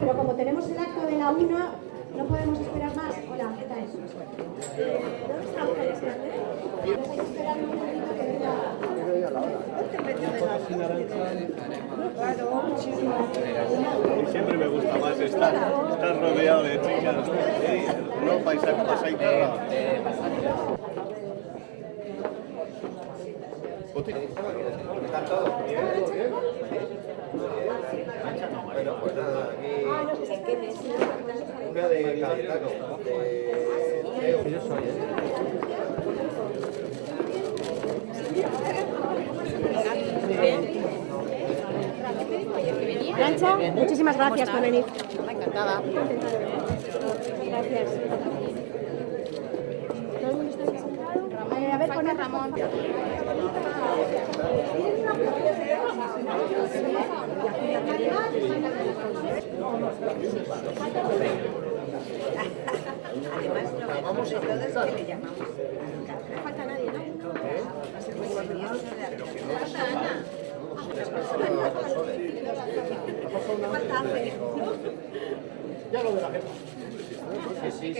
Pero como tenemos el acto de la 1, no podemos esperar más. Hola, ¿qué tal? ¿Dónde está Ángeles? Hay que esperar un momentito que venga. Siempre me gusta más estar rodeado de chicas, no paisaje y nada. ¿Están todos? Bueno, pues nada, aquí una de Cayetano, de yo soy, Arancha, muchísimas gracias por venir. Encantada. Gracias. ¿Todo el mundo está sentado? A ver, pon a Ramón. Además, lo que vamos a todos es que le llamamos. No falta nadie, ¿no? Falta Ana. Falta Ángel. Ya lo de la jefa. Sí.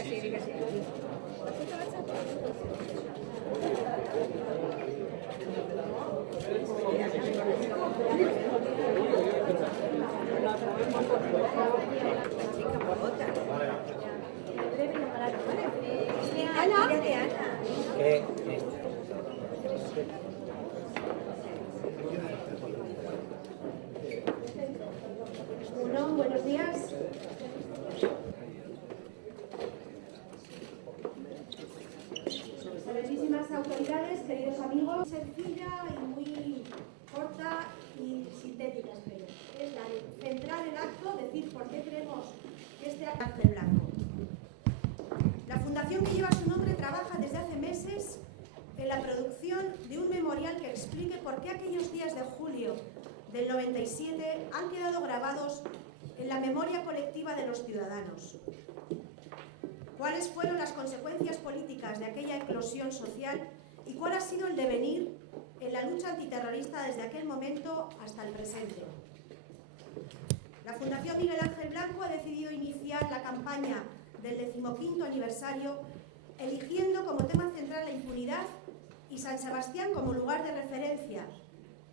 Bueno, buenos días. Excelentísimas autoridades, queridos amigos, sencilla y muy corta y sintética, espero. Es la de centrar el acto, decir por qué creemos que este acto es blanco. La fundación que lleva su nombre trabaja desde hace meses en la producción de un memorial que explique por qué aquellos días de julio del 97 han quedado grabados en la memoria colectiva de los ciudadanos. ¿Cuáles fueron las consecuencias políticas de aquella eclosión social y cuál ha sido el devenir en la lucha antiterrorista desde aquel momento hasta el presente? La Fundación Miguel Ángel Blanco ha decidido iniciar la campaña del 15º aniversario eligiendo como tema central la impunidad y San Sebastián como lugar de referencia,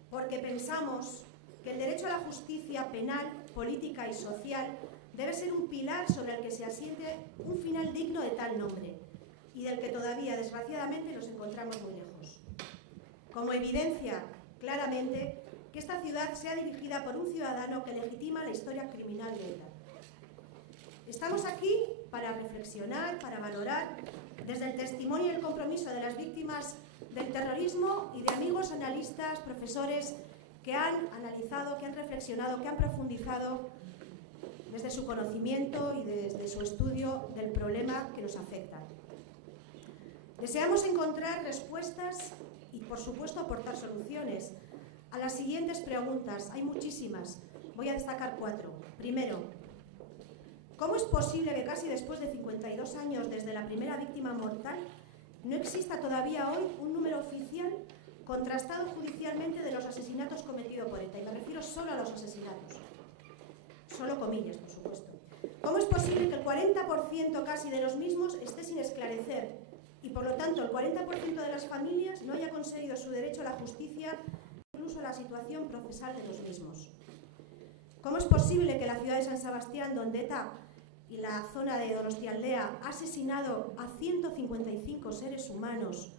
porque pensamos que el derecho a la justicia penal, política y social debe ser un pilar sobre el que se asiente un final digno de tal nombre y del que todavía, desgraciadamente, nos encontramos muy lejos. Como evidencia claramente que esta ciudad sea dirigida por un ciudadano que legitima la historia criminal de ETA. Estamos aquí para reflexionar, para valorar, desde el testimonio y el compromiso de las víctimas del terrorismo y de amigos analistas, profesores que han analizado, que han reflexionado, que han profundizado desde su conocimiento y desde su estudio del problema que nos afecta. Deseamos encontrar respuestas y, por supuesto, aportar soluciones a las siguientes preguntas. Hay muchísimas, voy a destacar 4. Primero, ¿cómo es posible que casi después de 52 años desde la primera víctima mortal no exista todavía hoy un número oficial contrastado judicialmente de los asesinatos cometidos por ETA? Y me refiero solo a los asesinatos. Solo comillas, por supuesto. ¿Cómo es posible que el 40% casi de los mismos esté sin esclarecer y, por lo tanto, el 40% de las familias no haya conseguido su derecho a la justicia, incluso a la situación procesal de los mismos? ¿Cómo es posible que la ciudad de San Sebastián, donde ETA y la zona de Donostialdea ha asesinado a 155 seres humanos,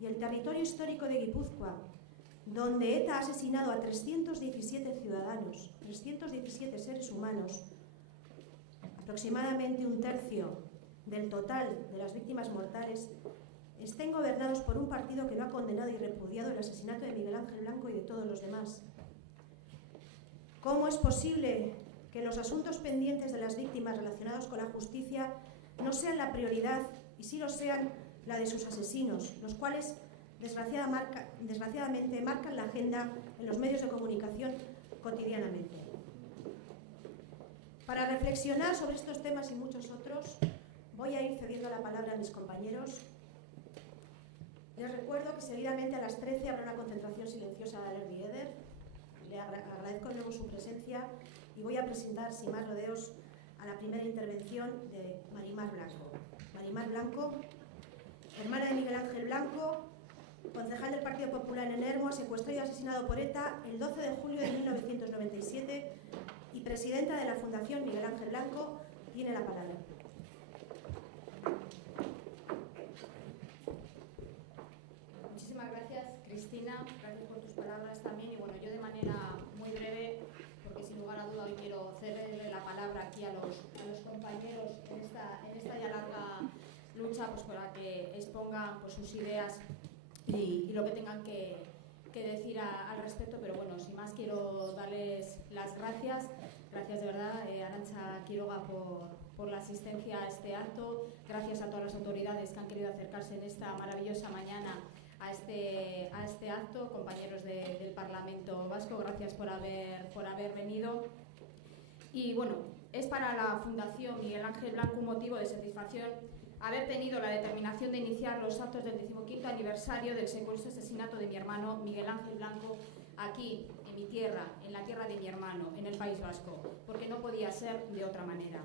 y el territorio histórico de Guipúzcoa, donde ETA ha asesinado a 317 ciudadanos, 317 seres humanos, aproximadamente un tercio del total de las víctimas mortales, estén gobernados por un partido que no ha condenado y repudiado el asesinato de Miguel Ángel Blanco y de todos los demás? ¿Cómo es posible que los asuntos pendientes de las víctimas relacionados con la justicia no sean la prioridad y sí lo sean la de sus asesinos, los cuales desgraciadamente marcan la agenda en los medios de comunicación cotidianamente? Para reflexionar sobre estos temas y muchos otros, voy a ir cediendo la palabra a mis compañeros. Les recuerdo que seguidamente a las 13 habrá una concentración silenciosa de Alerbi Eder. Le agradezco de nuevo su presencia y voy a presentar, sin más rodeos, a la primera intervención de Marimar Blanco. Marimar Blanco, hermana de Miguel Ángel Blanco, concejal del Partido Popular en Ermua, secuestrado y asesinado por ETA el 12 de julio de 1997 y presidenta de la Fundación Miguel Ángel Blanco, tiene la palabra. Muchísimas gracias, Cristina, gracias por tus palabras también. Y bueno, yo de manera muy breve, porque sin lugar a duda hoy quiero cederle la palabra aquí a los compañeros en esta ya larga lucha, pues para que expongan pues, sus ideas y lo que tengan que decir al respecto. Pero bueno, sin más quiero darles las gracias de verdad, Arantxa Quiroga, por la asistencia a este acto. Gracias a todas las autoridades que han querido acercarse en esta maravillosa mañana a este acto, compañeros del Parlamento Vasco, gracias por haber venido. Y bueno, es para la Fundación Miguel Ángel Blanco un motivo de satisfacción haber tenido la determinación de iniciar los actos del 15º aniversario del secuestro y asesinato de mi hermano Miguel Ángel Blanco aquí, en mi tierra, en la tierra de mi hermano, en el País Vasco, porque no podía ser de otra manera.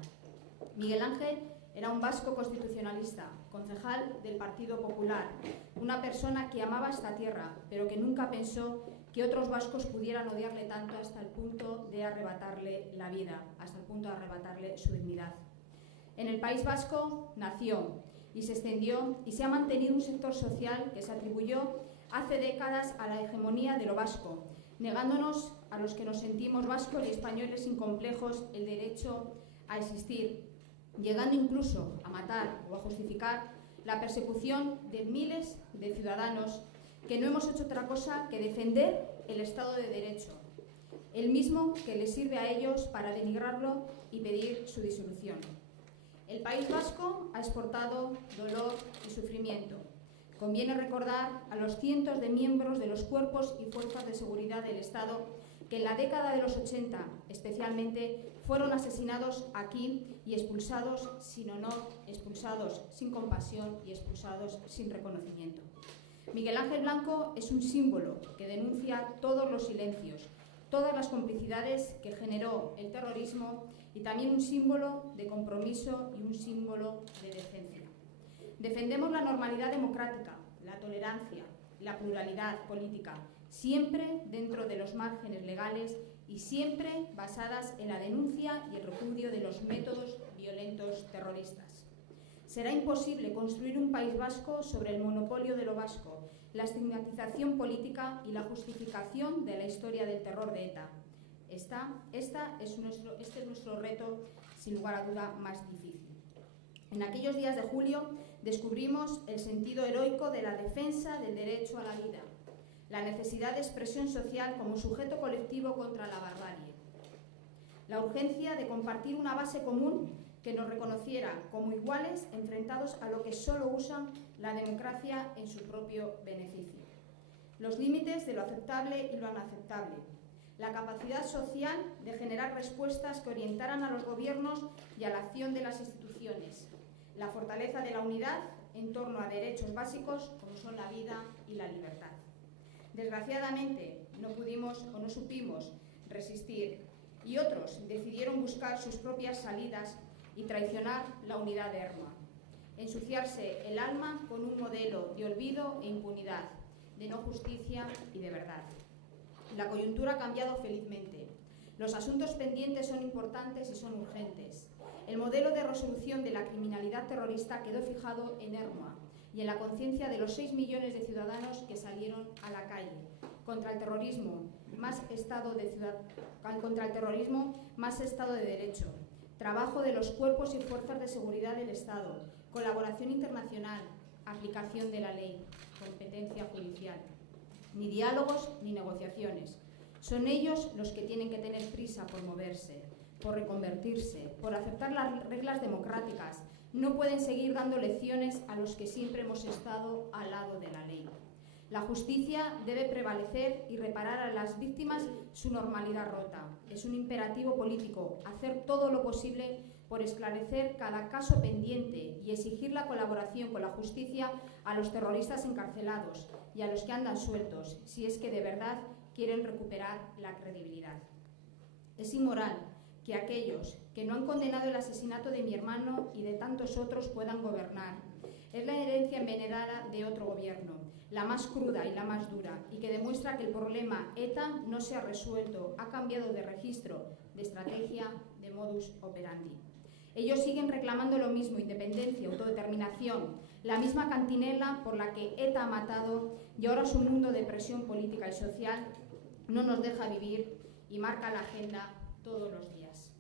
Miguel Ángel era un vasco constitucionalista, concejal del Partido Popular, una persona que amaba esta tierra, pero que nunca pensó que otros vascos pudieran odiarle tanto hasta el punto de arrebatarle la vida, hasta el punto de arrebatarle su dignidad. En el País Vasco nació y se extendió y se ha mantenido un sector social que se atribuyó hace décadas a la hegemonía de lo vasco, negándonos a los que nos sentimos vascos y españoles sin complejos el derecho a existir, llegando incluso a matar o a justificar la persecución de miles de ciudadanos que no hemos hecho otra cosa que defender el Estado de Derecho, el mismo que les sirve a ellos para denigrarlo y pedir su disolución. El País Vasco ha exportado dolor y sufrimiento. Conviene recordar a los cientos de miembros de los cuerpos y fuerzas de seguridad del Estado que en la década de los 80, especialmente, fueron asesinados aquí y expulsados sin honor, expulsados sin compasión y expulsados sin reconocimiento. Miguel Ángel Blanco es un símbolo que denuncia todos los silencios, todas las complicidades que generó el terrorismo y también un símbolo de compromiso y un símbolo de decencia. Defendemos la normalidad democrática, la tolerancia, la pluralidad política, siempre dentro de los márgenes legales y siempre basadas en la denuncia y el repudio de los métodos violentos terroristas. Será imposible construir un País Vasco sobre el monopolio de lo vasco, la estigmatización política y la justificación de la historia del terror de ETA. Este es nuestro reto, sin lugar a duda, más difícil. En aquellos días de julio descubrimos el sentido heroico de la defensa del derecho a la vida, la necesidad de expresión social como sujeto colectivo contra la barbarie, la urgencia de compartir una base común que nos reconociera como iguales enfrentados a lo que solo usan la democracia en su propio beneficio, los límites de lo aceptable y lo inaceptable, la capacidad social de generar respuestas que orientaran a los gobiernos y a la acción de las instituciones, la fortaleza de la unidad en torno a derechos básicos como son la vida y la libertad. Desgraciadamente, no pudimos o no supimos resistir y otros decidieron buscar sus propias salidas y traicionar la unidad de Ermua, ensuciarse el alma con un modelo de olvido e impunidad, de no justicia y de verdad. La coyuntura ha cambiado felizmente. Los asuntos pendientes son importantes y son urgentes. El modelo de resolución de la criminalidad terrorista quedó fijado en Ermua y en la conciencia de los 6 millones de ciudadanos que salieron a la calle contra el terrorismo, más Estado de Derecho, trabajo de los cuerpos y fuerzas de seguridad del Estado, colaboración internacional, aplicación de la ley, competencia judicial. Ni diálogos ni negociaciones. Son ellos los que tienen que tener prisa por moverse, por reconvertirse, por aceptar las reglas democráticas. No pueden seguir dando lecciones a los que siempre hemos estado al lado de la ley. La justicia debe prevalecer y reparar a las víctimas su normalidad rota. Es un imperativo político hacer todo lo posible por esclarecer cada caso pendiente y exigir la colaboración con la justicia a los terroristas encarcelados y a los que andan sueltos, si es que de verdad quieren recuperar la credibilidad. Es inmoral que aquellos que no han condenado el asesinato de mi hermano y de tantos otros puedan gobernar. Es la herencia envenenada de otro gobierno, la más cruda y la más dura, y que demuestra que el problema ETA no se ha resuelto, ha cambiado de registro, de estrategia, de modus operandi. Ellos siguen reclamando lo mismo, independencia, autodeterminación, la misma cantinela por la que ETA ha matado, y ahora su mundo de presión política y social no nos deja vivir y marca la agenda todos los días.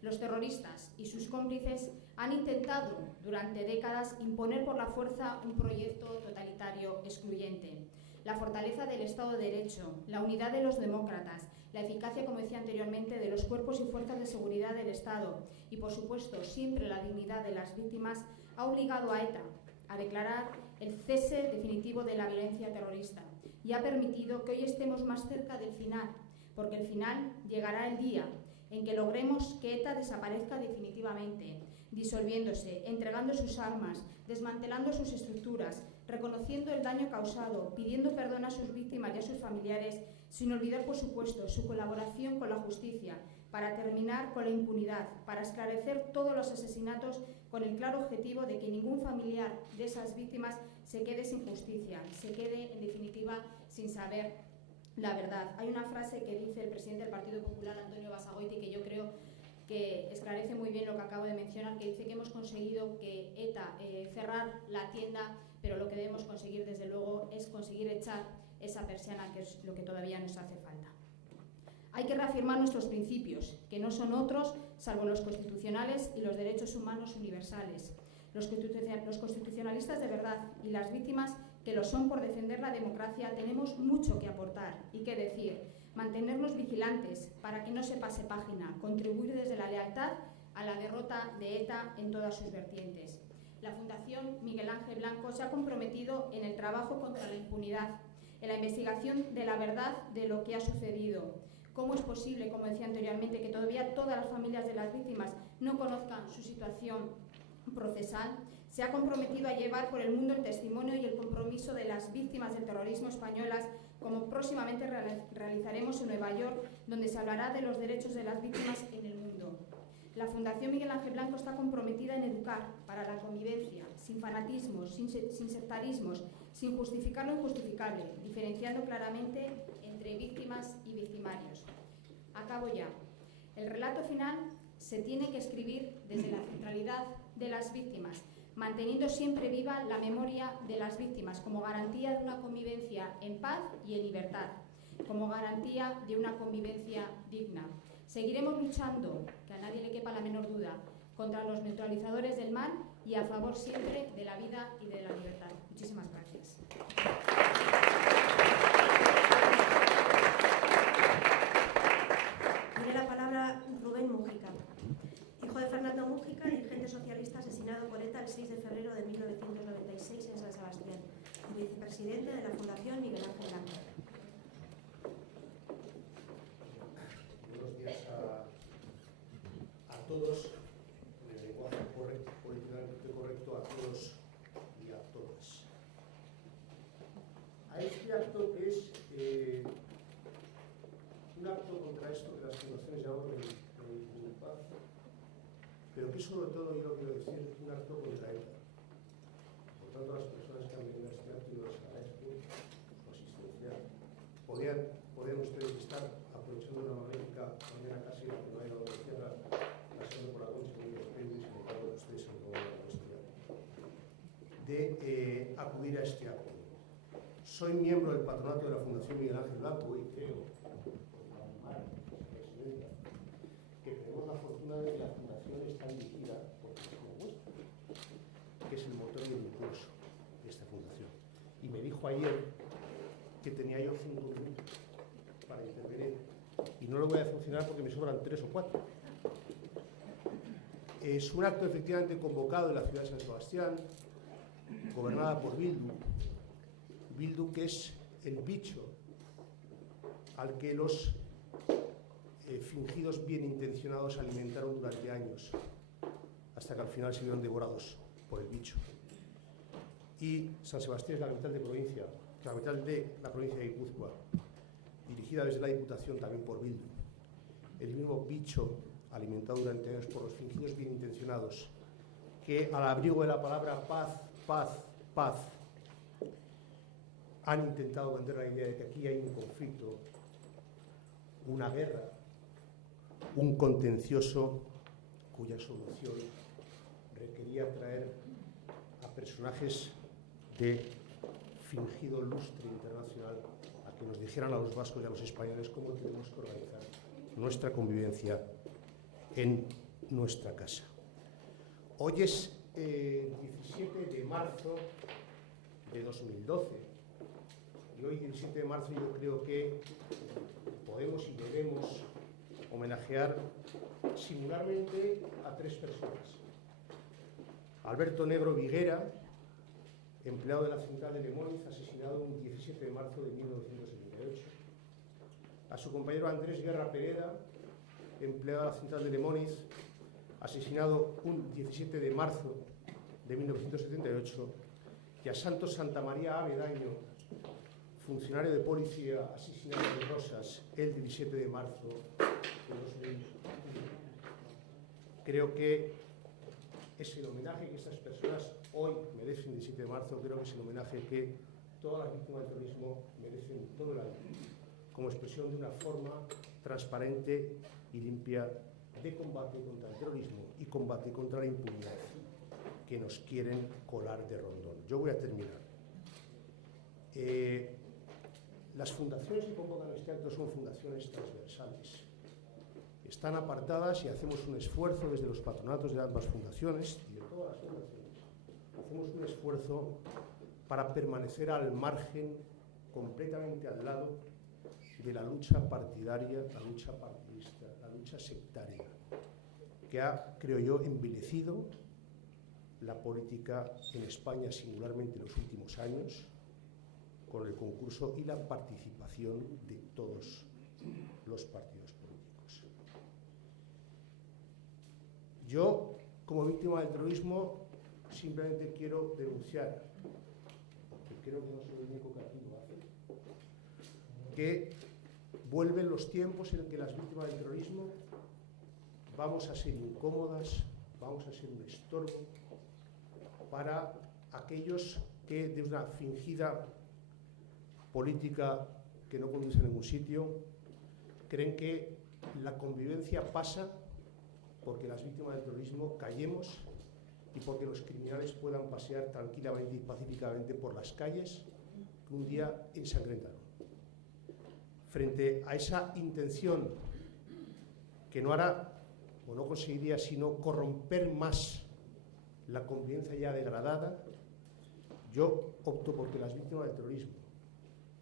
Los terroristas y sus cómplices han intentado durante décadas imponer por la fuerza un proyecto totalitario excluyente. La fortaleza del Estado de Derecho, la unidad de los demócratas, la eficacia, como decía anteriormente, de los cuerpos y fuerzas de seguridad del Estado y, por supuesto, siempre la dignidad de las víctimas, ha obligado a ETA a declarar el cese definitivo de la violencia terrorista y ha permitido que hoy estemos más cerca del final, porque el final llegará el día en que logremos que ETA desaparezca definitivamente, disolviéndose, entregando sus armas, desmantelando sus estructuras, reconociendo el daño causado, pidiendo perdón a sus víctimas y a sus familiares, sin olvidar, por supuesto, su colaboración con la justicia, para terminar con la impunidad, para esclarecer todos los asesinatos con el claro objetivo de que ningún familiar de esas víctimas se quede sin justicia, se quede, en definitiva, sin saber la verdad. Hay una frase que dice el presidente del Partido Popular, Antonio Basagoiti, que yo creo que esclarece muy bien lo que acabo de mencionar, que dice que hemos conseguido que ETA cerrar la tienda, pero lo que debemos conseguir, desde luego, es conseguir echar esa persiana, que es lo que todavía nos hace falta. Hay que reafirmar nuestros principios, que no son otros salvo los constitucionales y los derechos humanos universales. Los constitucionalistas de verdad y las víctimas que lo son por defender la democracia tenemos mucho que aportar y que decir, mantenernos vigilantes para que no se pase página, contribuir desde la lealtad a la derrota de ETA en todas sus vertientes. La Fundación Miguel Ángel Blanco se ha comprometido en el trabajo contra la impunidad, en la investigación de la verdad de lo que ha sucedido. ¿Cómo es posible, como decía anteriormente, que todavía todas las familias de las víctimas no conozcan su situación procesal? Se ha comprometido a llevar por el mundo el testimonio y el compromiso de las víctimas del terrorismo españolas, como próximamente realizaremos en Nueva York, donde se hablará de los derechos de las víctimas en el mundo. La Fundación Miguel Ángel Blanco está comprometida en educar para la convivencia, sin fanatismos, sin sectarismos, sin justificar lo injustificable, diferenciando claramente entre víctimas y victimarios. Acabo ya. El relato final se tiene que escribir desde la centralidad de las víctimas, manteniendo siempre viva la memoria de las víctimas como garantía de una convivencia en paz y en libertad, como garantía de una convivencia digna. Seguiremos luchando, que a nadie le quepa la menor duda, contra los neutralizadores del mal y a favor siempre de la vida y de la libertad. Muchísimas gracias. Tiene la palabra Rubén Mújica, hijo de Fernando Mújica, dirigente socialista asesinado por ETA el 6 de febrero de 1996 en San Sebastián, y vicepresidente de la Fundación Miguel Ángel Blanco. Buenos días a todos, en el lenguaje políticamente correcto, a todos y a todas. A este acto que es un acto contra esto que las fundaciones llaman el paz, pero que sobre todo, yo lo quiero decir, un acto contra ETA. Por tanto, las personas que han venido a este acto, yo les agradezco su asistencia. Podrían ustedes estar aprovechando una magnífica mañana casi, que no hay donde cierra, paseando por la concha con los pies, y sin embargo ustedes se lo la cuestión de acudir a este acto. Soy miembro del patronato de la Fundación Miguel Ángel Blanco y creo, que tenemos la fortuna de que la Fundación está dirigida por personas como vuestra, que es el motor y el impulso de esta Fundación. Y me dijo ayer que tenía yo 5 minutos para intervenir y no lo voy a funcionar porque me sobran 3 o 4. Es un acto efectivamente convocado en la ciudad de San Sebastián, gobernada por Bildu, Bildu, que es el bicho al que los fingidos bien intencionados alimentaron durante años, hasta que al final se vieron devorados por el bicho. Y San Sebastián es la capital de provincia, la capital de la provincia de Guipúzcoa, dirigida desde la Diputación también por Bildu. El mismo bicho alimentado durante años por los fingidos bien intencionados, que al abrigo de la palabra paz, paz, paz, han intentado vender la idea de que aquí hay un conflicto, una guerra, un contencioso cuya solución requería traer a personajes de fingido lustre internacional a que nos dijeran a los vascos y a los españoles cómo tenemos que organizar nuestra convivencia en nuestra casa. Hoy es 17 de marzo de 2012 y hoy 17 de marzo yo creo que podemos y debemos homenajear singularmente a 3 personas. Alberto Negro Viguera, empleado de la central de Lemoniz, asesinado un 17 de marzo de 1978. A su compañero Andrés Guerra Pereda, empleado de la central de Lemoniz, asesinado un 17 de marzo de 1978. Y a Santos Santamaría Avedaño, funcionario de policía, asesinado en Rosas el 17 de marzo de 2000. Creo que es el homenaje que estas personas hoy merecen el 17 de marzo, creo que es el homenaje que todas las víctimas del terrorismo merecen todo el año, como expresión de una forma transparente y limpia de combate contra el terrorismo y combate contra la impunidad que nos quieren colar de rondón. Yo voy a terminar. Las fundaciones que convocan este acto son fundaciones transversales. Están apartadas y hacemos un esfuerzo desde los patronatos de ambas fundaciones y de todas las fundaciones. Hacemos un esfuerzo para permanecer al margen, completamente al lado de la lucha partidaria, la lucha partidista, la lucha sectaria, que ha, creo yo, envilecido la política en España, singularmente en los últimos años, con el concurso y la participación de todos los partidos políticos. Yo, como víctima del terrorismo, simplemente quiero denunciar, que creo que no soy el único que aquí lo hace, que vuelven los tiempos en que las víctimas del terrorismo vamos a ser incómodas, vamos a ser un estorbo para aquellos que de una fingida política que no conduce a ningún sitio creen que la convivencia pasa porque las víctimas del terrorismo callemos y porque los criminales puedan pasear tranquilamente y pacíficamente por las calles que un día ensangrentaron. Frente a esa intención que no hará o no conseguiría sino corromper más la convivencia ya degradada, yo opto porque las víctimas del terrorismo,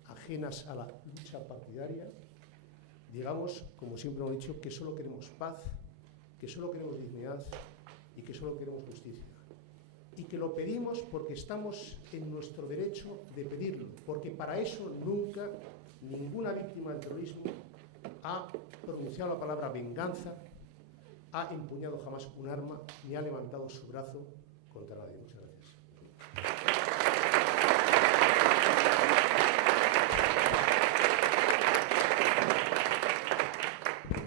ajenas a la lucha partidaria, digamos, como siempre hemos dicho, que solo queremos paz, que solo queremos dignidad y que solo queremos justicia. Y que lo pedimos porque estamos en nuestro derecho de pedirlo, porque para eso nunca ninguna víctima del terrorismo ha pronunciado la palabra venganza, ha empuñado jamás un arma ni ha levantado su brazo contra nadie. Muchas gracias.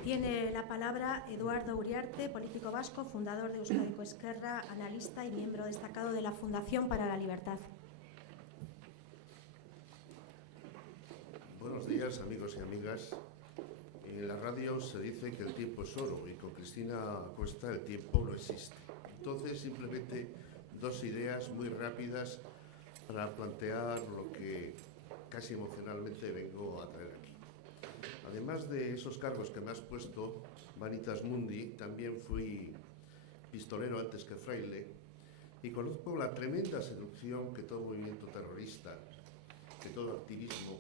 Tiene la palabra Eduardo Uriarte, político vasco, fundador de Euskadiko Ezkerra, analista y miembro destacado de la Fundación para la Libertad. Buenos días, amigos y amigas. En la radio se dice que el tiempo es oro y con Cristina Acosta el tiempo no existe. Entonces, simplemente 2 ideas muy rápidas para plantear lo que casi emocionalmente vengo a traer aquí. Además de esos cargos que me has puesto, Vanitas Mundi, también fui pistolero antes que fraile y conozco la tremenda seducción que todo movimiento terrorista, que todo activismo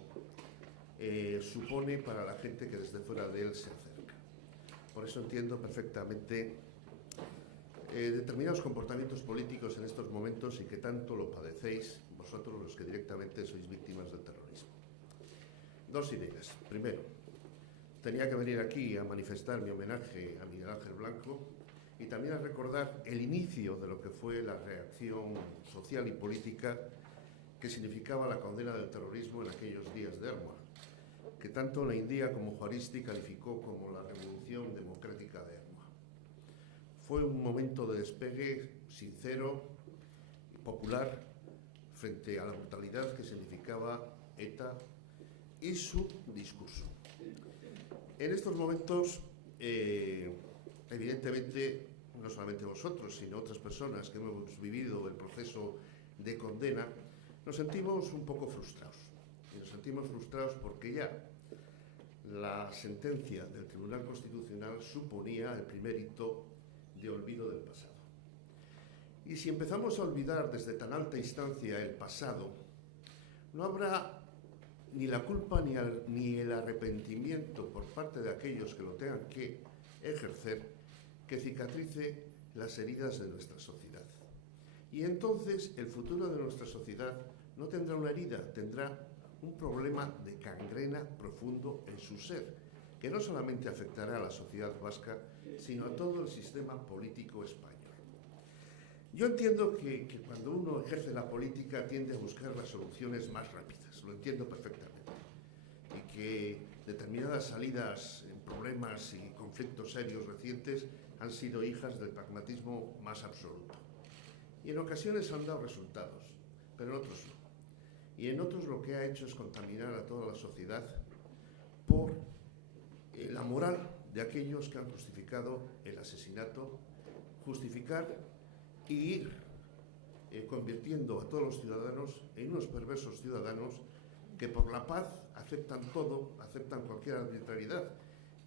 supone para la gente que desde fuera de él se acerca. Por eso entiendo perfectamente determinados comportamientos políticos en estos momentos y que tanto lo padecéis vosotros los que directamente sois víctimas del terrorismo. Dos ideas. Primero, tenía que venir aquí a manifestar mi homenaje a Miguel Ángel Blanco y también a recordar el inicio de lo que fue la reacción social y política que significaba la condena del terrorismo en aquellos días de Ermua, que tanto Naindía como Juaristi calificó como la revolución democrática de Ermua. Fue un momento de despegue sincero y popular frente a la brutalidad que significaba ETA y su discurso. En estos momentos, evidentemente, no solamente vosotros, sino otras personas que hemos vivido el proceso de condena, nos sentimos un poco frustrados. Y nos sentimos frustrados porque ya la sentencia del Tribunal Constitucional suponía el primer hito de olvido del pasado. Y si empezamos a olvidar desde tan alta instancia el pasado, no habrá ni la culpa ni el arrepentimiento por parte de aquellos que lo tengan que ejercer que cicatrice las heridas de nuestra sociedad. Y entonces el futuro de nuestra sociedad no tendrá una herida, tendrá un problema de gangrena profundo en su ser, que no solamente afectará a la sociedad vasca, sino a todo el sistema político español. Yo entiendo que cuando uno ejerce la política tiende a buscar las soluciones más rápidas, lo entiendo perfectamente, y que determinadas salidas en problemas y conflictos serios recientes han sido hijas del pragmatismo más absoluto. Y en ocasiones han dado resultados, pero en otros no. Y en otros lo que ha hecho es contaminar a toda la sociedad por la moral de aquellos que han justificado el asesinato, justificar y ir convirtiendo a todos los ciudadanos en unos perversos ciudadanos que por la paz aceptan todo, aceptan cualquier arbitrariedad.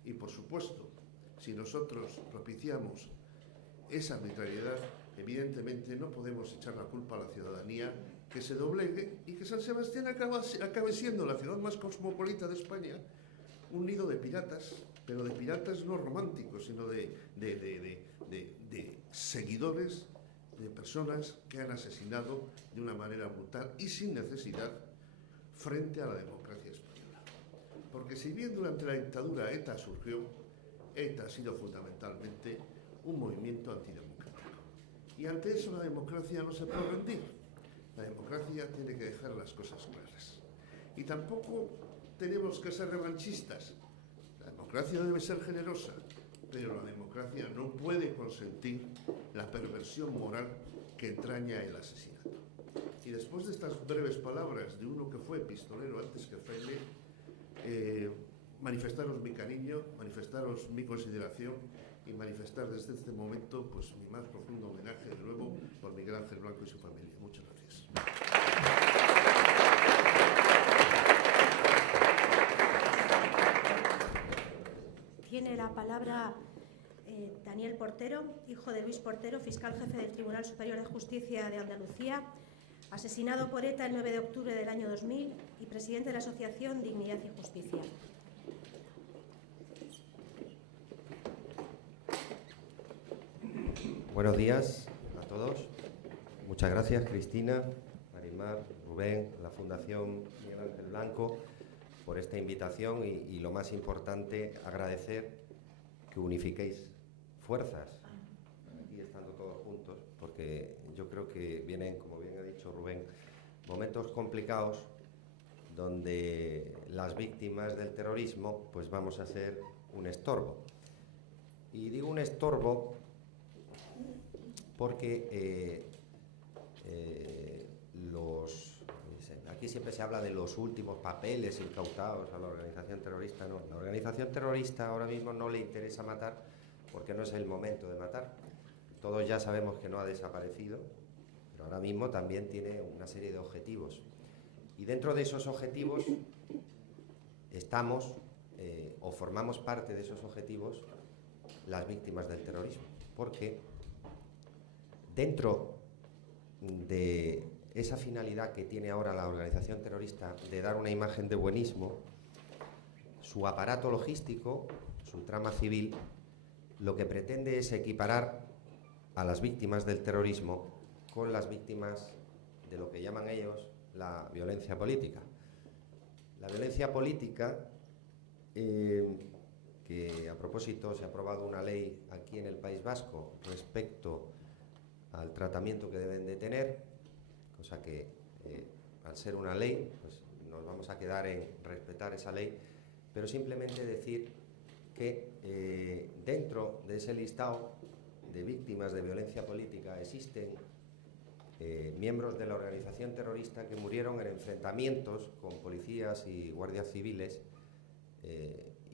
Y por supuesto, si nosotros propiciamos esa arbitrariedad, evidentemente no podemos echar la culpa a la ciudadanía, que se doblegue y que San Sebastián acabe siendo la ciudad más cosmopolita de España, un nido de piratas, pero de piratas no románticos, sino de seguidores, de personas que han asesinado de una manera brutal y sin necesidad frente a la democracia española. Porque si bien durante la dictadura ETA surgió, ETA ha sido fundamentalmente un movimiento antidemocrático. Y ante eso la democracia no se puede rendir. La democracia tiene que dejar las cosas claras. Y tampoco tenemos que ser revanchistas. La democracia debe ser generosa, pero la democracia no puede consentir la perversión moral que entraña el asesinato. Y después de estas breves palabras de uno que fue pistolero antes que fraile, manifestaros mi cariño, manifestaros mi consideración y manifestar desde este momento pues mi más profundo homenaje de nuevo por Miguel Ángel Blanco y su familia. Muchas gracias. Tiene la palabra Daniel Portero, hijo de Luis Portero, fiscal jefe del Tribunal Superior de Justicia de Andalucía, asesinado por ETA el 9 de octubre del año 2000 y presidente de la Asociación Dignidad y Justicia. Buenos días a todos. Muchas gracias, Cristina, Marimar, Rubén, la Fundación Miguel Ángel Blanco, por esta invitación y lo más importante, agradecer que unifiquéis fuerzas, aquí estando todos juntos, porque yo creo que vienen, como bien ha dicho Rubén, momentos complicados donde las víctimas del terrorismo pues vamos a ser un estorbo. Y digo un estorbo porque aquí siempre se habla de los últimos papeles incautados a la organización terrorista. No, la organización terrorista ahora mismo no le interesa matar porque no es el momento de matar. Todos ya sabemos que no ha desaparecido, pero ahora mismo también tiene una serie de objetivos. Y dentro de esos objetivos estamos o formamos parte de esos objetivos las víctimas del terrorismo, porque dentro de esa finalidad que tiene ahora la organización terrorista de dar una imagen de buenismo, su aparato logístico, su trama civil, lo que pretende es equiparar a las víctimas del terrorismo con las víctimas de lo que llaman ellos la violencia política. La violencia política, que a propósito se ha aprobado una ley aquí en el País Vasco respecto al tratamiento que deben de tener, cosa que al ser una ley pues nos vamos a quedar en respetar esa ley, pero simplemente decir que dentro de ese listado de víctimas de violencia política existen miembros de la organización terrorista que murieron en enfrentamientos con policías y guardias civiles,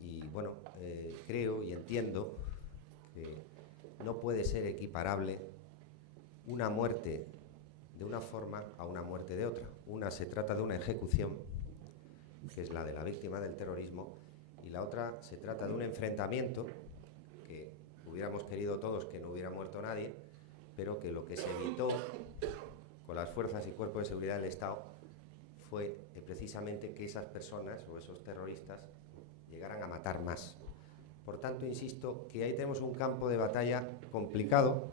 y bueno, creo y entiendo que no puede ser equiparable una muerte de una forma a una muerte de otra. Una se trata de una ejecución, que es la de la víctima del terrorismo, y la otra se trata de un enfrentamiento que hubiéramos querido todos que no hubiera muerto nadie, pero que lo que se evitó con las fuerzas y cuerpos de seguridad del Estado fue precisamente que esas personas o esos terroristas llegaran a matar más. Por tanto, insisto que ahí tenemos un campo de batalla complicado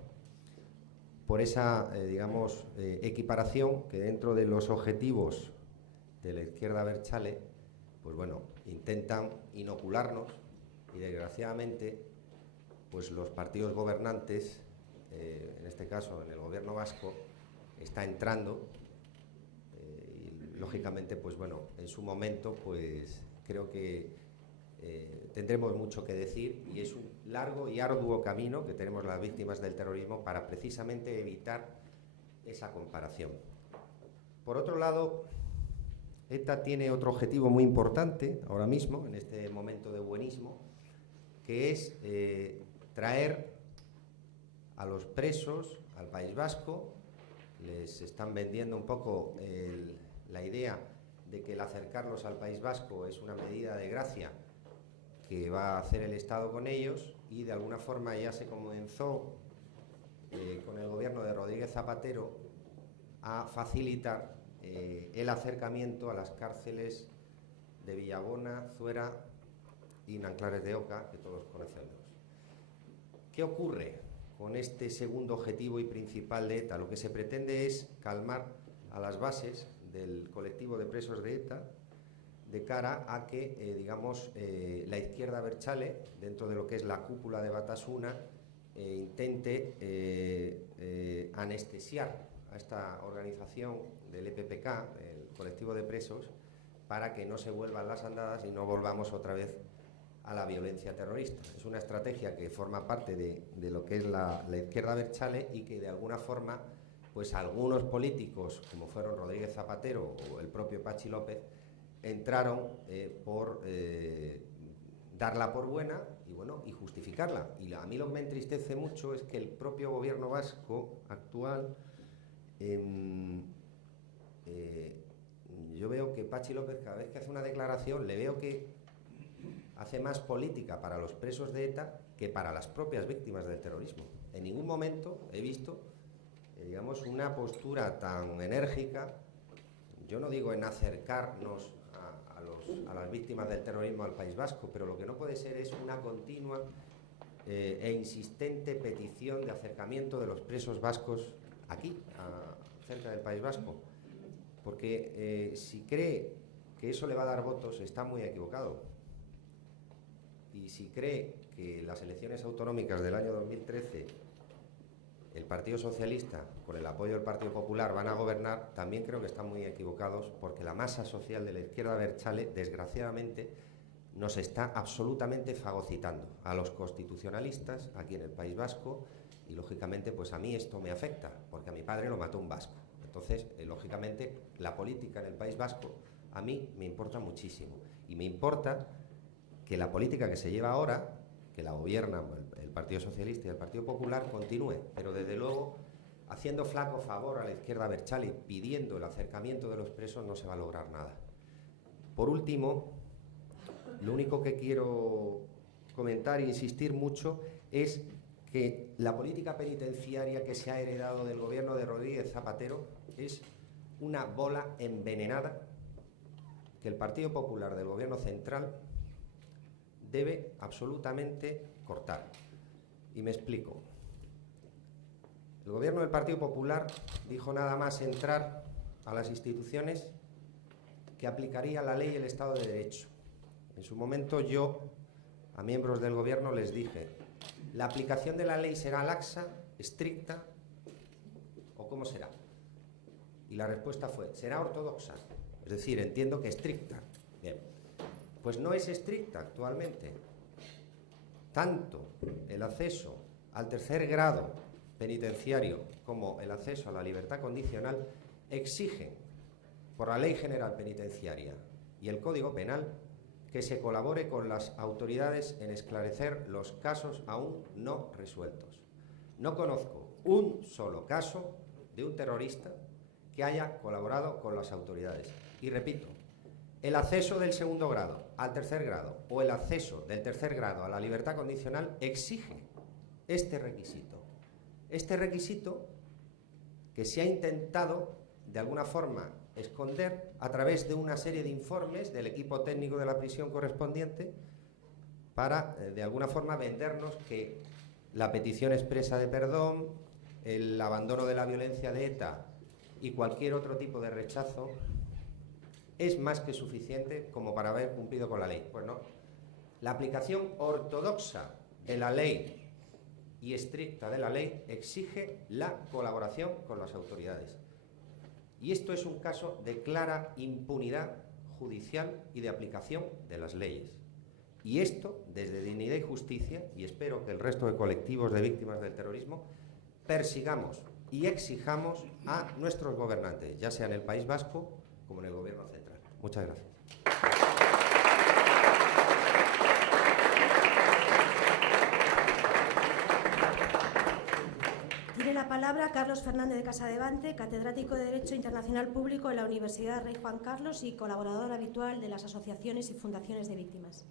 por esa, digamos, equiparación que dentro de los objetivos de la izquierda abertzale, pues bueno, intentan inocularnos y desgraciadamente, pues los partidos gobernantes, en este caso en el gobierno vasco, está entrando y lógicamente, pues bueno, en su momento, pues creo que tendremos mucho que decir y es un largo y arduo camino que tenemos las víctimas del terrorismo para precisamente evitar esa comparación. Por otro lado, ETA tiene otro objetivo muy importante ahora mismo, en este momento de buenismo, que es traer a los presos al País Vasco. Les están vendiendo un poco la idea de que el acercarlos al País Vasco es una medida de gracia que va a hacer el Estado con ellos, y de alguna forma ya se comenzó con el gobierno de Rodríguez Zapatero a facilitar el acercamiento a las cárceles de Villabona, Zuera y Nanclares de Oca, que todos conocemos. ¿Qué ocurre con este segundo objetivo y principal de ETA? Lo que se pretende es calmar a las bases del colectivo de presos de ETA de cara a que, digamos, la izquierda abertzale, dentro de lo que es la cúpula de Batasuna, intente anestesiar a esta organización del EPPK, el colectivo de presos, para que no se vuelvan las andadas y no volvamos otra vez a la violencia terrorista. Es una estrategia que forma parte de lo que es la izquierda abertzale y que de alguna forma, pues algunos políticos, como fueron Rodríguez Zapatero o el propio Patxi López, entraron por darla por buena y bueno, y justificarla. Y a mí lo que me entristece mucho es que el propio gobierno vasco actual, yo veo que Patxi López, cada vez que hace una declaración, le veo que hace más política para los presos de ETA que para las propias víctimas del terrorismo. En ningún momento he visto, digamos, una postura tan enérgica, yo no digo en acercarnos a las víctimas del terrorismo al País Vasco, pero lo que no puede ser es una continua e insistente petición de acercamiento de los presos vascos aquí, cerca del País Vasco, porque si cree que eso le va a dar votos, está muy equivocado. Y si cree que las elecciones autonómicas del año 2013 el Partido Socialista, con el apoyo del Partido Popular, van a gobernar, también creo que están muy equivocados, porque la masa social de la izquierda abertzale, desgraciadamente, nos está absolutamente fagocitando a los constitucionalistas aquí en el País Vasco, y lógicamente pues a mí esto me afecta, porque a mi padre lo mató un vasco. Entonces, lógicamente, la política en el País Vasco a mí me importa muchísimo, y me importa que la política que se lleva ahora, que la gobiernan el Partido Socialista y el Partido Popular, continúe, pero desde luego haciendo flaco favor a la izquierda abertzale, pidiendo el acercamiento de los presos, no se va a lograr nada. Por último, lo único que quiero comentar e insistir mucho es que la política penitenciaria que se ha heredado del gobierno de Rodríguez Zapatero es una bola envenenada que el Partido Popular del gobierno central debe absolutamente cortar. Y me explico. El gobierno del Partido Popular dijo nada más entrar a las instituciones que aplicaría la ley y el Estado de Derecho. En su momento yo, a miembros del Gobierno, les dije, ¿la aplicación de la ley será laxa, estricta o cómo será? Y la respuesta fue, será ortodoxa, es decir, entiendo que estricta. Bien, pues no es estricta actualmente. Tanto el acceso al tercer grado penitenciario como el acceso a la libertad condicional exigen, por la Ley General Penitenciaria y el Código Penal, que se colabore con las autoridades en esclarecer los casos aún no resueltos. No conozco un solo caso de un terrorista que haya colaborado con las autoridades. Y repito, el acceso del segundo grado al tercer grado o el acceso del tercer grado a la libertad condicional exige este requisito. Este requisito que se ha intentado, de alguna forma, esconder a través de una serie de informes del equipo técnico de la prisión correspondiente para, de alguna forma, vendernos que la petición expresa de perdón, el abandono de la violencia de ETA y cualquier otro tipo de rechazo es más que suficiente como para haber cumplido con la ley. Pues no. La aplicación ortodoxa de la ley y estricta de la ley exige la colaboración con las autoridades. Y esto es un caso de clara impunidad judicial y de aplicación de las leyes. Y esto, desde Dignidad y Justicia, y espero que el resto de colectivos de víctimas del terrorismo, persigamos y exijamos a nuestros gobernantes, ya sea en el País Vasco como en el Gobierno central. Muchas gracias. Tiene la palabra Carlos Fernández de Casadevante, catedrático de Derecho Internacional Público en la Universidad Rey Juan Carlos y colaborador habitual de las asociaciones y fundaciones de víctimas.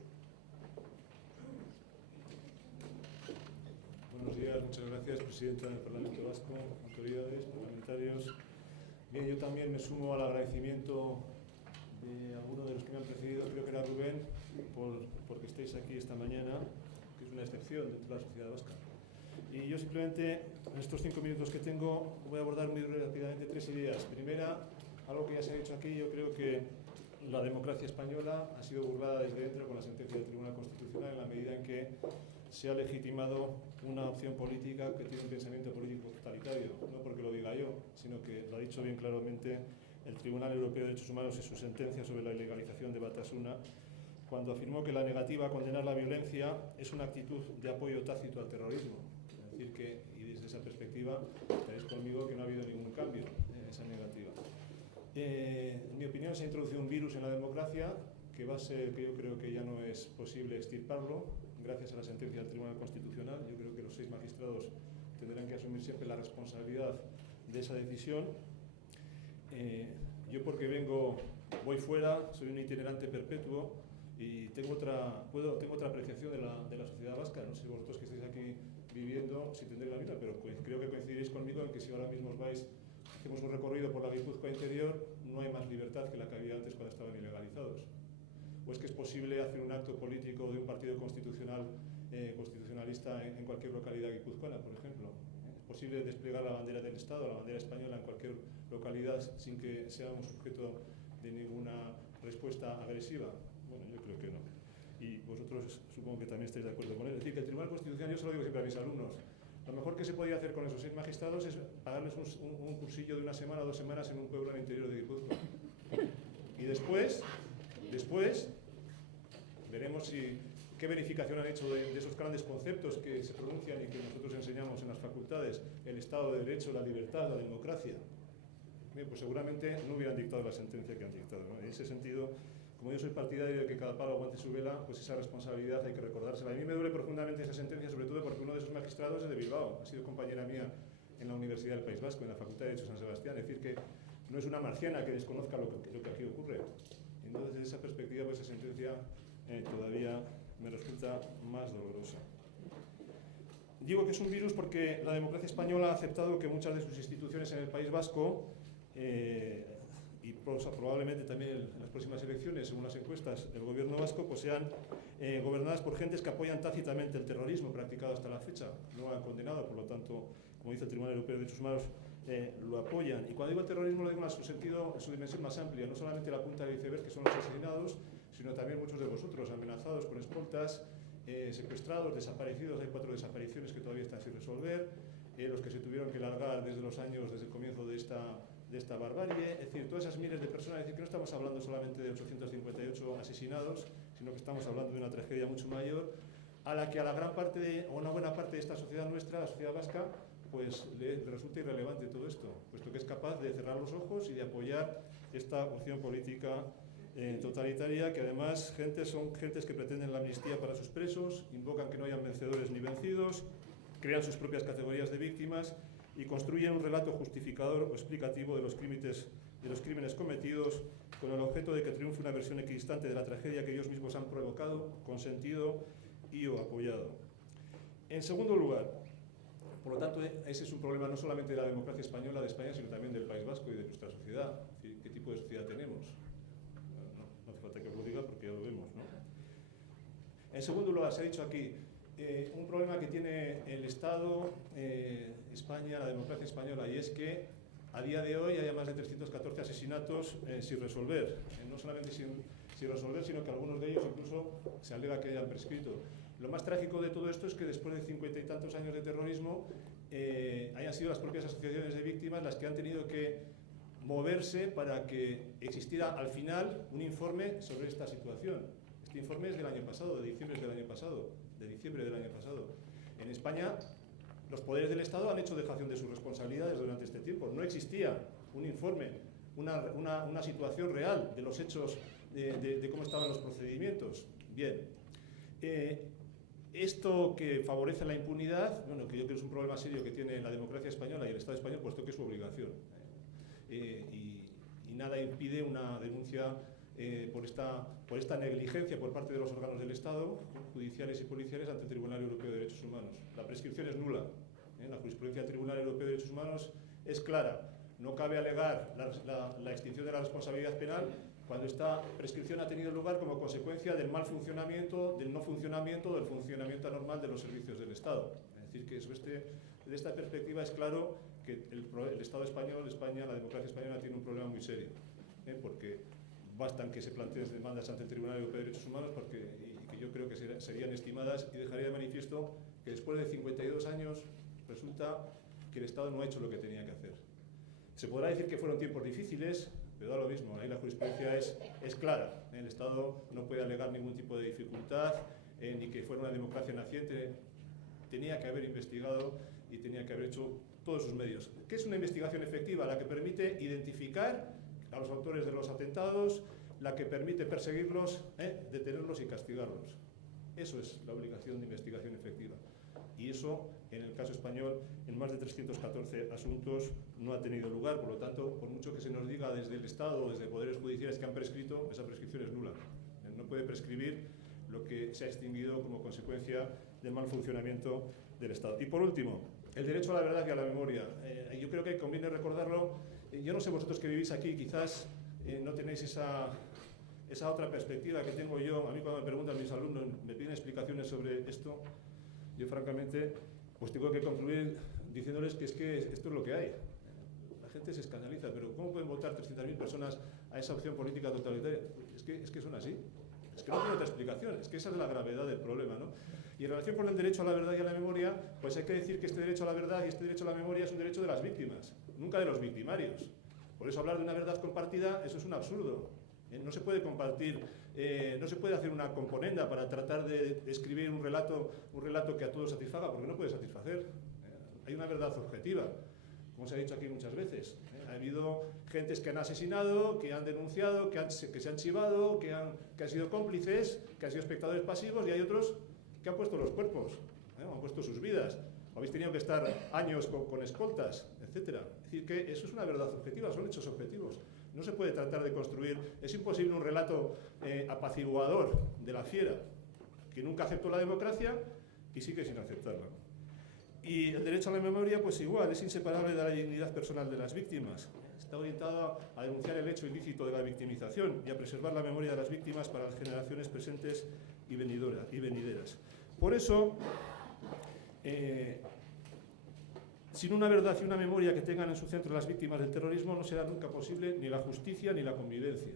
Buenos días, muchas gracias, Presidenta del Parlamento Vasco, autoridades, parlamentarios. Bien, yo también me sumo al agradecimiento de alguno de los que me han precedido, creo que era Rubén, porque estéis aquí esta mañana, que es una excepción dentro de la sociedad vasca. Y yo simplemente, en estos 5 minutos que tengo, voy a abordar muy rápidamente 3 ideas. Primera, algo que ya se ha dicho aquí, yo creo que la democracia española ha sido burlada desde dentro con la sentencia del Tribunal Constitucional en la medida en que se ha legitimado una opción política que tiene un pensamiento político totalitario, no porque lo diga yo, sino que lo ha dicho bien claramente el Tribunal Europeo de Derechos Humanos en su sentencia sobre la ilegalización de Batasuna, cuando afirmó que la negativa a condenar la violencia es una actitud de apoyo tácito al terrorismo. Es decir que, y desde esa perspectiva, estaréis conmigo que no ha habido ningún cambio en esa negativa. En mi opinión, se ha introducido un virus en la democracia que va a ser, que yo creo que ya no es posible extirparlo, gracias a la sentencia del Tribunal Constitucional. Yo creo que los 6 magistrados tendrán que asumir siempre la responsabilidad de esa decisión. Yo porque voy fuera, soy un itinerante perpetuo y tengo otra apreciación de la sociedad vasca. No sé vosotros que estáis aquí viviendo si tendréis la misma, pero creo que coincidiréis conmigo en que si ahora mismo os vais, hacemos un recorrido por la Guipúzcoa interior, no hay más libertad que la que había antes cuando estaban ilegalizados. ¿O es que es posible hacer un acto político de un partido constitucionalista en cualquier localidad guipuzcoana, por ejemplo? ¿Es posible desplegar la bandera del Estado, la bandera española en cualquier localidad sin que sea un sujeto de ninguna respuesta agresiva? Bueno, yo creo que no. Y vosotros supongo que también estáis de acuerdo con él. Es decir, que el Tribunal Constitucional, yo se lo digo siempre a mis alumnos, lo mejor que se podía hacer con esos 6 magistrados es pagarles un cursillo de 1 semana o 2 semanas en un pueblo en el interior de Guipúzcoa. Y después veremos qué verificación han hecho de esos grandes conceptos que se pronuncian y que nosotros enseñamos en las facultades, el Estado de Derecho, la libertad, la democracia. Bien, pues seguramente no hubieran dictado la sentencia que han dictado, ¿no? En ese sentido, como yo soy partidario de que cada palo aguante su vela, pues esa responsabilidad hay que recordársela. A mí me duele profundamente esa sentencia, sobre todo porque uno de esos magistrados es de Bilbao, ha sido compañera mía en la Universidad del País Vasco, en la Facultad de Derecho San Sebastián, es decir, que no es una marciana que desconozca lo que aquí ocurre. Entonces, desde esa perspectiva, pues esa sentencia todavía me resulta más dolorosa. Digo que es un virus porque la democracia española ha aceptado que muchas de sus instituciones en el País Vasco y probablemente también en las próximas elecciones, según las encuestas del gobierno vasco, pues sean gobernadas por gentes que apoyan tácitamente el terrorismo practicado hasta la fecha. No lo han condenado, por lo tanto, como dice el Tribunal Europeo de Derechos Humanos, lo apoyan. Y cuando digo terrorismo lo digo en su sentido, en su dimensión más amplia, no solamente la punta del iceberg, que son los asesinados, sino también muchos de vosotros amenazados con escoltas, secuestrados, desaparecidos. Hay 4 desapariciones que todavía están sin resolver, los que se tuvieron que largar desde el comienzo de esta barbarie. Es decir, todas esas miles de personas, es decir, que no estamos hablando solamente de 858 asesinados, sino que estamos hablando de una tragedia mucho mayor, a la que a una buena parte de esta sociedad nuestra, la sociedad vasca, pues le resulta irrelevante todo esto, puesto que es capaz de cerrar los ojos y de apoyar esta opción política totalitaria, que además son gentes que pretenden la amnistía para sus presos, invocan que no hayan vencedores ni vencidos, crean sus propias categorías de víctimas y construyen un relato justificador o explicativo de los crímenes cometidos, con el objeto de que triunfe una versión equidistante de la tragedia que ellos mismos han provocado, consentido y o apoyado. En segundo lugar, por lo tanto, ese es un problema no solamente de la democracia española de España, sino también del País Vasco y de nuestra sociedad. Es decir, ¿qué tipo de sociedad tenemos? No hace falta que os lo diga porque ya lo vemos, ¿no? En segundo lugar, se ha dicho aquí, un problema que tiene el Estado, España, la democracia española, y es que a día de hoy haya más de 314 asesinatos sin resolver. No solamente sin resolver, sino que algunos de ellos incluso se alega que hayan prescrito. Lo más trágico de todo esto es que después de 50 y tantos años de terrorismo hayan sido las propias asociaciones de víctimas las que han tenido que moverse para que existiera al final un informe sobre esta situación. Este informe es del año pasado, de diciembre del año pasado. En España, los poderes del Estado han hecho dejación de sus responsabilidades durante este tiempo. No existía un informe, una situación real de los hechos, de cómo estaban los procedimientos. Bien. Esto que favorece la impunidad, bueno, que yo creo que es un problema serio que tiene la democracia española y el Estado español, puesto que es su obligación. Y nada impide una denuncia por esta negligencia por parte de los órganos del Estado, judiciales y policiales, ante el Tribunal Europeo de Derechos Humanos. La prescripción es nula. La jurisprudencia del Tribunal Europeo de Derechos Humanos es clara. No cabe alegar la extinción de la responsabilidad penal cuando esta prescripción ha tenido lugar como consecuencia del mal funcionamiento, del no funcionamiento, del funcionamiento anormal de los servicios del Estado. Es decir, que desde esta perspectiva es claro que el Estado español, España, la democracia española tiene un problema muy serio, porque bastan que se planteen demandas ante el Tribunal Europeo de Derechos Humanos y que yo creo que serían estimadas, y dejaría de manifiesto que después de 52 años resulta que el Estado no ha hecho lo que tenía que hacer. Se podrá decir que fueron tiempos difíciles, pero da lo mismo, ahí la jurisprudencia es clara. El Estado no puede alegar ningún tipo de dificultad, ni que fuera una democracia naciente. Tenía que haber investigado y tenía que haber hecho todos sus medios. ¿Qué es una investigación efectiva? La que permite identificar a los autores de los atentados, la que permite perseguirlos, detenerlos y castigarlos. Eso es la obligación de investigación efectiva. Y eso, en el caso español, en más de 314 asuntos no ha tenido lugar. Por lo tanto, por mucho que se nos diga desde el Estado o desde poderes judiciales que han prescrito, esa prescripción es nula. No puede prescribir lo que se ha extinguido como consecuencia del mal funcionamiento del Estado. Y por último, el derecho a la verdad y a la memoria. Yo creo que conviene recordarlo. Yo no sé vosotros que vivís aquí, quizás no tenéis esa otra perspectiva que tengo yo. A mí cuando me preguntan mis alumnos, me piden explicaciones sobre esto, yo francamente pues tengo que concluir diciéndoles que esto es lo que hay. La gente se escandaliza, pero ¿cómo pueden votar 300.000 personas a esa opción política totalitaria? Es que son así. Es que no tiene otra explicación. Es que esa es la gravedad del problema, ¿no? Y en relación con el derecho a la verdad y a la memoria, pues hay que decir que este derecho a la verdad y este derecho a la memoria es un derecho de las víctimas, nunca de los victimarios. Por eso hablar de una verdad compartida, eso es un absurdo. No se puede compartir, no se puede hacer una componenda para tratar de escribir un relato que a todos satisfaga, porque no puede satisfacer. Hay una verdad objetiva, como se ha dicho aquí muchas veces. Ha habido gentes que han asesinado, que han denunciado, que se han chivado, que han sido cómplices, que han sido espectadores pasivos, y hay otros que han puesto los cuerpos, han puesto sus vidas. Habéis tenido que estar años con escoltas, etc. Es decir, que eso es una verdad objetiva, son hechos objetivos. No se puede tratar de construir, es imposible un relato apaciguador de la fiera, que nunca aceptó la democracia y sigue sin aceptarla. Y el derecho a la memoria, pues igual, es inseparable de la dignidad personal de las víctimas. Está orientado a denunciar el hecho ilícito de la victimización y a preservar la memoria de las víctimas para las generaciones presentes y venideras. Por eso, Sin una verdad y una memoria que tengan en su centro las víctimas del terrorismo no será nunca posible ni la justicia ni la convivencia.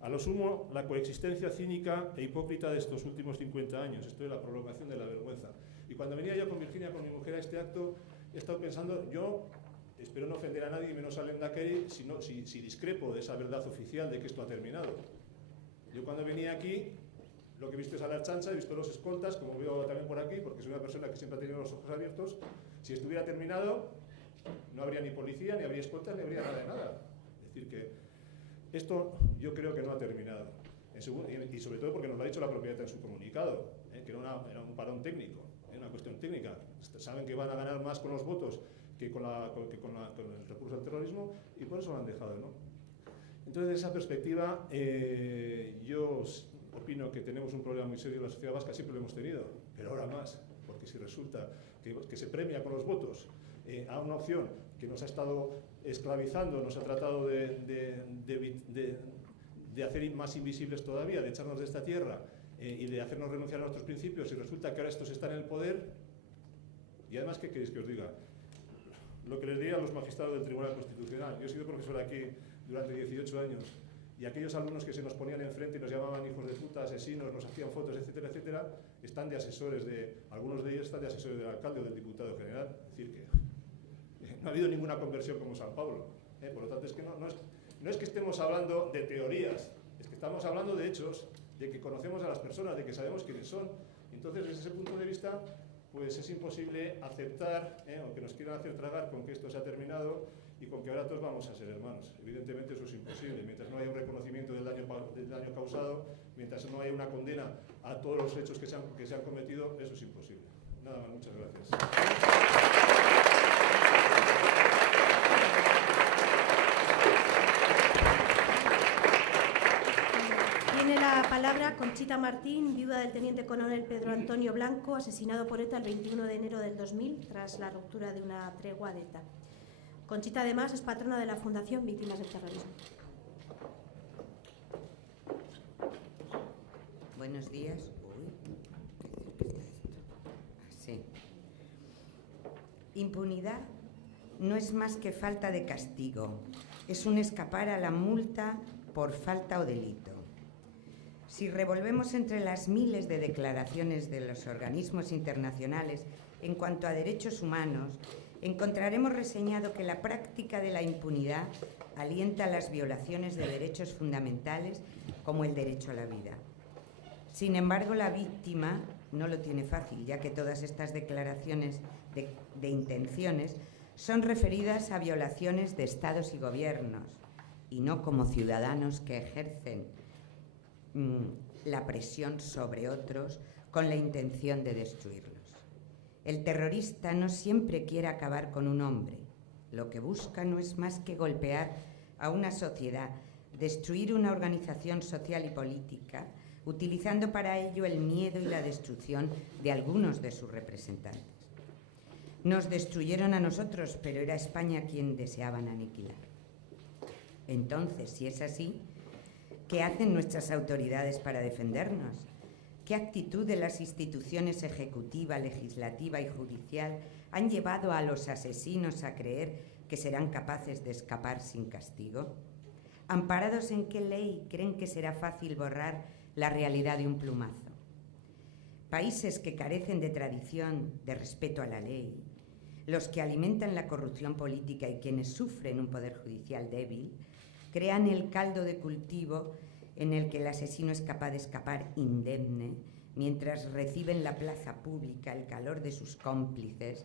A lo sumo, la coexistencia cínica e hipócrita de estos últimos 50 años. Esto es la prolongación de la vergüenza. Y cuando venía yo con Virginia, con mi mujer, a este acto, he estado pensando, yo espero no ofender a nadie, y menos al Lehendakari, si discrepo de esa verdad oficial de que esto ha terminado. Yo cuando venía aquí, lo que he visto es a la chancha, he visto los escoltas, como veo también por aquí, porque soy una persona que siempre ha tenido los ojos abiertos. Si estuviera terminado, no habría ni policía, ni habría escoltas, ni habría nada de nada. Es decir, que esto yo creo que no ha terminado. Y sobre todo porque nos lo ha dicho la propiedad en su comunicado, que era un parón técnico, una cuestión técnica. Saben que van a ganar más con los votos que con el recurso al terrorismo, y por eso lo han dejado, ¿no? Entonces, desde esa perspectiva, yo opino que tenemos un problema muy serio en la sociedad vasca, siempre lo hemos tenido, pero ahora más, porque si resulta que se premia con los votos a una opción que nos ha estado esclavizando, nos ha tratado de hacer más invisibles todavía, de echarnos de esta tierra y de hacernos renunciar a nuestros principios, y resulta que ahora estos están en el poder. Y además, ¿qué queréis que os diga? Lo que les diría a los magistrados del Tribunal Constitucional. Yo he sido profesor aquí durante 18 años, y aquellos alumnos que se nos ponían enfrente y nos llamaban hijos de puta, asesinos, nos hacían fotos, etcétera, etcétera, están de asesores algunos de ellos están de asesores del alcalde o del diputado general. Es decir, que no ha habido ninguna conversión como San Pablo. Por lo tanto, es que no es que estemos hablando de teorías, es que estamos hablando de hechos, de que conocemos a las personas, de que sabemos quiénes son. Entonces, desde ese punto de vista, pues es imposible aceptar, o que nos quieran hacer tragar con que esto se ha terminado y con que ahora todos vamos a ser hermanos. Evidentemente eso es imposible. Mientras no haya un reconocimiento del daño causado, mientras no haya una condena a todos los hechos que se han cometido, eso es imposible. Nada más, muchas gracias. Tiene la palabra Conchita Martín, viuda del teniente coronel Pedro Antonio Blanco, asesinado por ETA el 21 de enero del 2000 tras la ruptura de una tregua de ETA. Conchita, además, es patrona de la Fundación Víctimas del Terrorismo. Buenos días. Sí. Impunidad no es más que falta de castigo. Es un escapar a la multa por falta o delito. Si revolvemos entre las miles de declaraciones de los organismos internacionales en cuanto a derechos humanos, encontraremos reseñado que la práctica de la impunidad alienta las violaciones de derechos fundamentales como el derecho a la vida. Sin embargo, la víctima no lo tiene fácil, ya que todas estas declaraciones de intenciones son referidas a violaciones de estados y gobiernos, y no como ciudadanos que ejercen la presión sobre otros con la intención de destruirlos. El terrorista no siempre quiere acabar con un hombre. Lo que busca no es más que golpear a una sociedad, destruir una organización social y política, utilizando para ello el miedo y la destrucción de algunos de sus representantes. Nos destruyeron a nosotros, pero era España quien deseaban aniquilar. Entonces, si es así, ¿qué hacen nuestras autoridades para defendernos? ¿Qué actitud de las instituciones ejecutiva, legislativa y judicial han llevado a los asesinos a creer que serán capaces de escapar sin castigo? ¿Amparados en qué ley creen que será fácil borrar la realidad de un plumazo? Países que carecen de tradición, de respeto a la ley, los que alimentan la corrupción política y quienes sufren un poder judicial débil, crean el caldo de cultivo en el que el asesino es capaz de escapar indemne mientras recibe en la plaza pública el calor de sus cómplices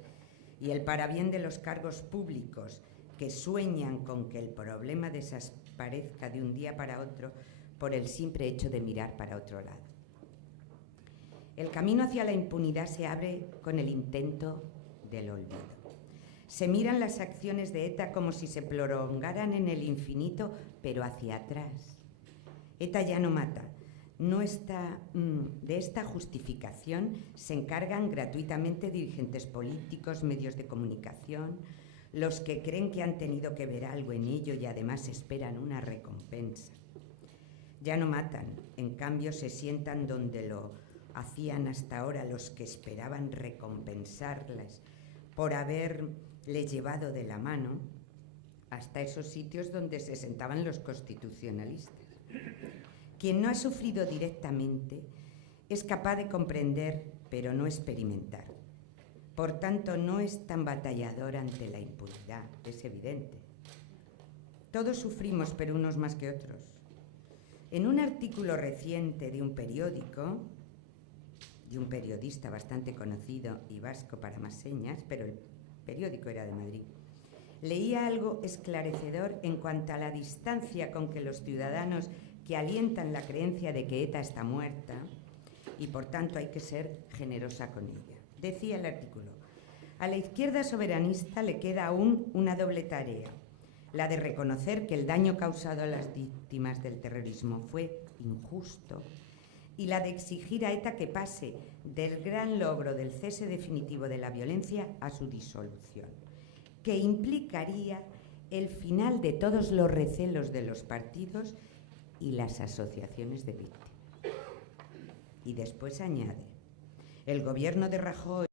y el parabién de los cargos públicos que sueñan con que el problema desaparezca de un día para otro por el simple hecho de mirar para otro lado. El camino hacia la impunidad se abre con el intento del olvido. Se miran las acciones de ETA como si se prolongaran en el infinito, pero hacia atrás. ETA ya no mata. De esta justificación se encargan gratuitamente dirigentes políticos, medios de comunicación, los que creen que han tenido que ver algo en ello y además esperan una recompensa. Ya no matan, en cambio se sientan donde lo hacían hasta ahora los que esperaban recompensarles por haber le he llevado de la mano hasta esos sitios donde se sentaban los constitucionalistas. Quien no ha sufrido directamente es capaz de comprender, pero no experimentar. Por tanto, no es tan batallador ante la impunidad, es evidente. Todos sufrimos, pero unos más que otros. En un artículo reciente de un periódico, de un periodista bastante conocido y vasco para más señas, pero el periódico era de Madrid, leía algo esclarecedor en cuanto a la distancia con que los ciudadanos que alientan la creencia de que ETA está muerta y por tanto hay que ser generosa con ella. Decía el artículo: a la izquierda soberanista le queda aún una doble tarea, la de reconocer que el daño causado a las víctimas del terrorismo fue injusto y la de exigir a ETA que pase del gran logro del cese definitivo de la violencia a su disolución, que implicaría el final de todos los recelos de los partidos y las asociaciones de víctimas. Y después añade: el gobierno de Rajoy